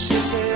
She said.